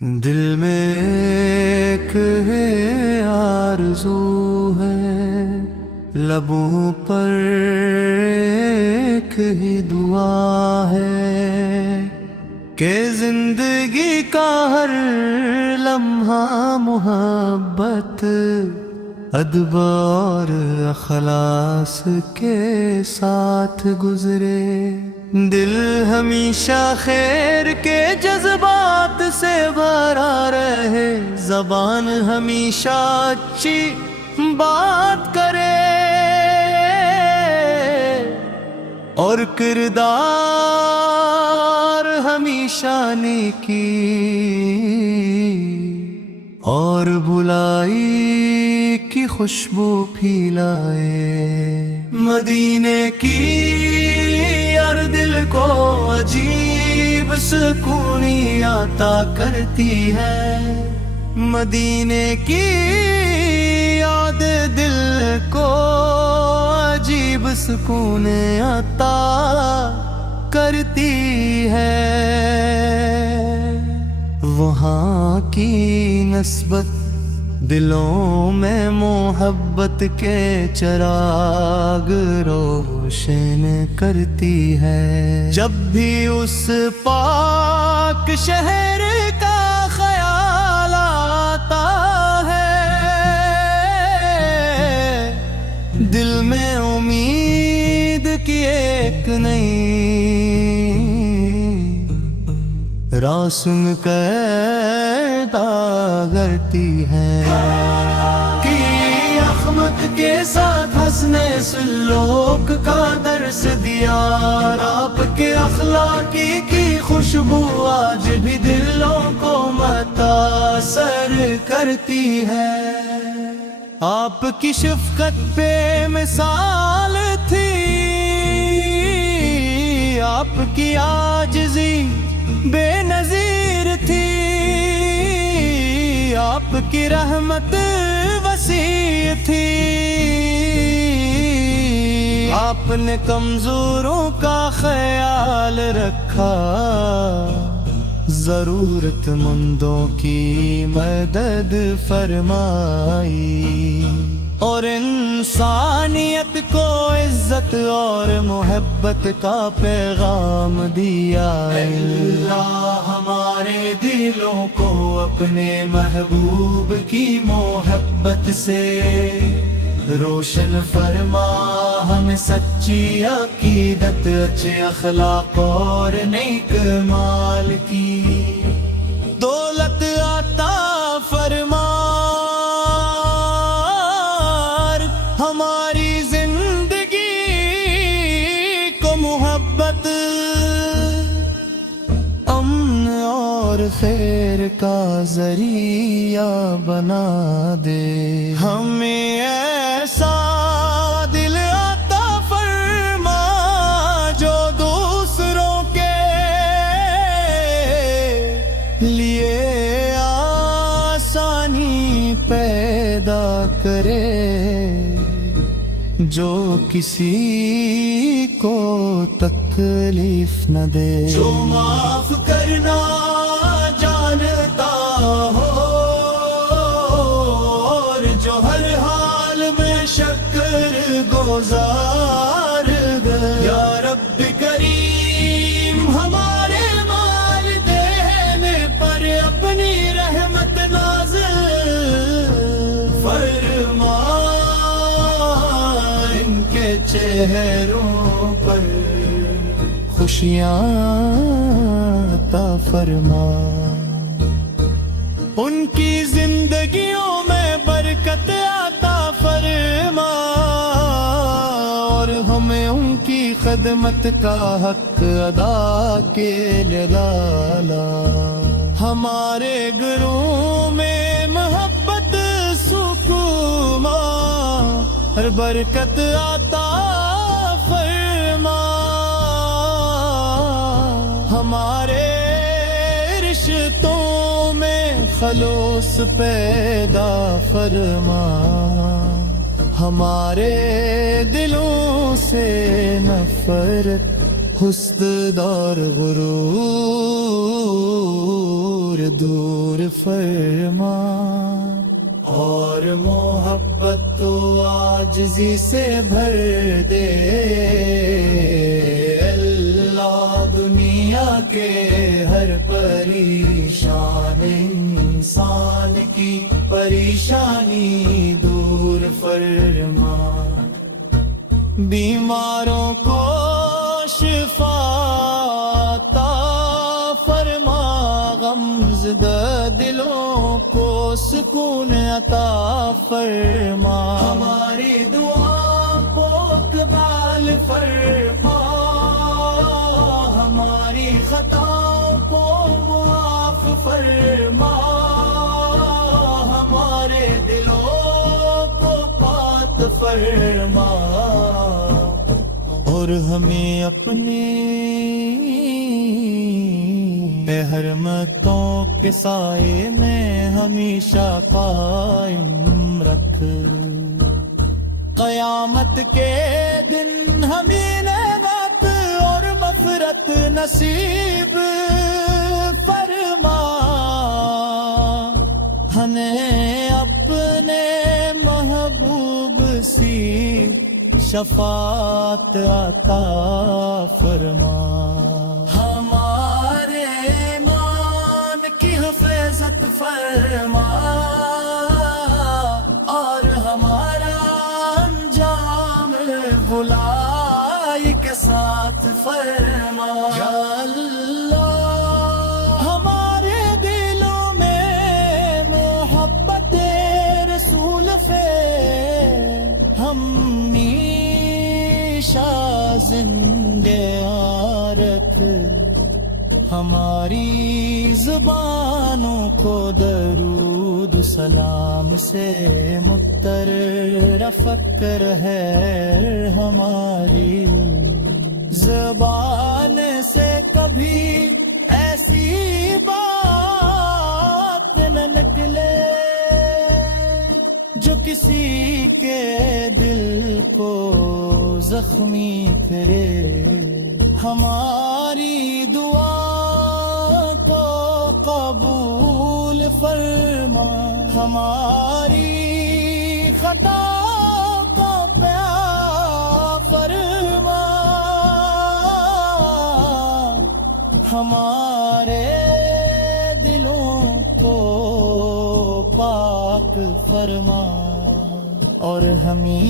دل میں ایک ہے آرزو ہے، لبوں پر ایک ہی دعا ہے کہ زندگی کا ہر لمحہ محبت، ادب اور اخلاص کے ساتھ گزرے۔ دل ہمیشہ خیر کے جذبات سے بھرا رہے، زبان ہمیشہ اچھی بات کرے اور کردار ہمیشہ نیکی اور بھلائی کی خوشبو پھیلائے۔ مدینے کی اور دل کو عجیب سکونی عطا کرتی ہے، مدینے کی یاد دل کو عجیب سکون عطا کرتی ہے۔ وہاں کی نسبت دلوں میں محبت کے چراغ روشن کرتی ہے۔ جب بھی اس پاک شہر کا خیال آتا ہے، دل میں امید کی ایک نئی راہ سن کر کرتی ہے کہ احمد کے ساتھ ہنسنے سلوک کا درس دیا، آپ کے اخلاقی کی خوشبو آج بھی دلوں کو متاثر کرتی ہے۔ آپ کی شفقت بے مثال تھی، آپ کی عاجزی بے نظیر تھی، آپ کی رحمت وسیع تھی، آپ نے کمزوروں کا خیال رکھا، ضرورت مندوں کی مدد فرمائی اور انسانیت کو عزت اور محبت کا پیغام دیا۔ اللہ ہمارے دلوں کو اپنے محبوب کی محبت سے روشن فرما، ہمیں سچی عقیدت، اچھے اخلاق اور نیک مال کی دولت عطا فرما، ہماری زندگی کو محبت، امن اور خیر کا ذریعہ بنا دے۔ ہمیں ایسا دل عطا فرما جو دوسروں کے لیے آسانی پیدا کرے، جو کسی کو تکلیف نہ دے، جو معاف کرنا جانتا ہو اور جو ہر حال میں شکر گزار ہے۔ یا رب کریم ہمارے والدین پر اپنی رحمت نازل فرما، چہروں پر خوشیاں عطا فرما، ان کی زندگیوں میں برکت عطا فرما اور ہمیں ان کی خدمت کا حق ادا کے لیے ڈالا۔ ہمارے گھروں میں محبت سکون اور برکت عطا فرما، ہمارے رشتوں میں خلوص پیدا فرما، ہمارے دلوں سے نفرت حسد اور غرور دور فرما، اور محبت تو عاجزی سے بھر دے۔ اللہ دنیا کے ہر پریشان انسان کی پریشانی دور فرما، بیماروں کو شفا عطا فرما، غمزدہ دلوں کو سکون عطا فرما، ہماری دعا کو اقبال فرما، ہماری خطاؤں کو معاف فرما، ہمارے دلوں کو پاک فرما، اور ہمیں اپنے حرمتوں کے سائے میں ہمیشہ قائم رکھ، قیامت کے دن ہمیں نعمت اور مغفرت نصیب فرما، ہمیں اپنے محبوب سی شفاعت عطا فرما، ہمارے ایمان کی حفاظت فرما، اور ہمارا انجام بھلائی کے ساتھ فرما، یا اللہ ہمارے دلوں میں محبت رسول سے ہمیشہ زندہ رکھ، ہماری زبانوں کو درود و سلام سے متر رفکر ہے، ہماری زبان سے کبھی ایسی بات نہ نکلے جو کسی کے دل کو زخمی کرے، ہماری دعا کو قبول فرما، ہماری خطا کو پیار فرما، ہمارے دلوں کو پاک فرما، اور ہمیں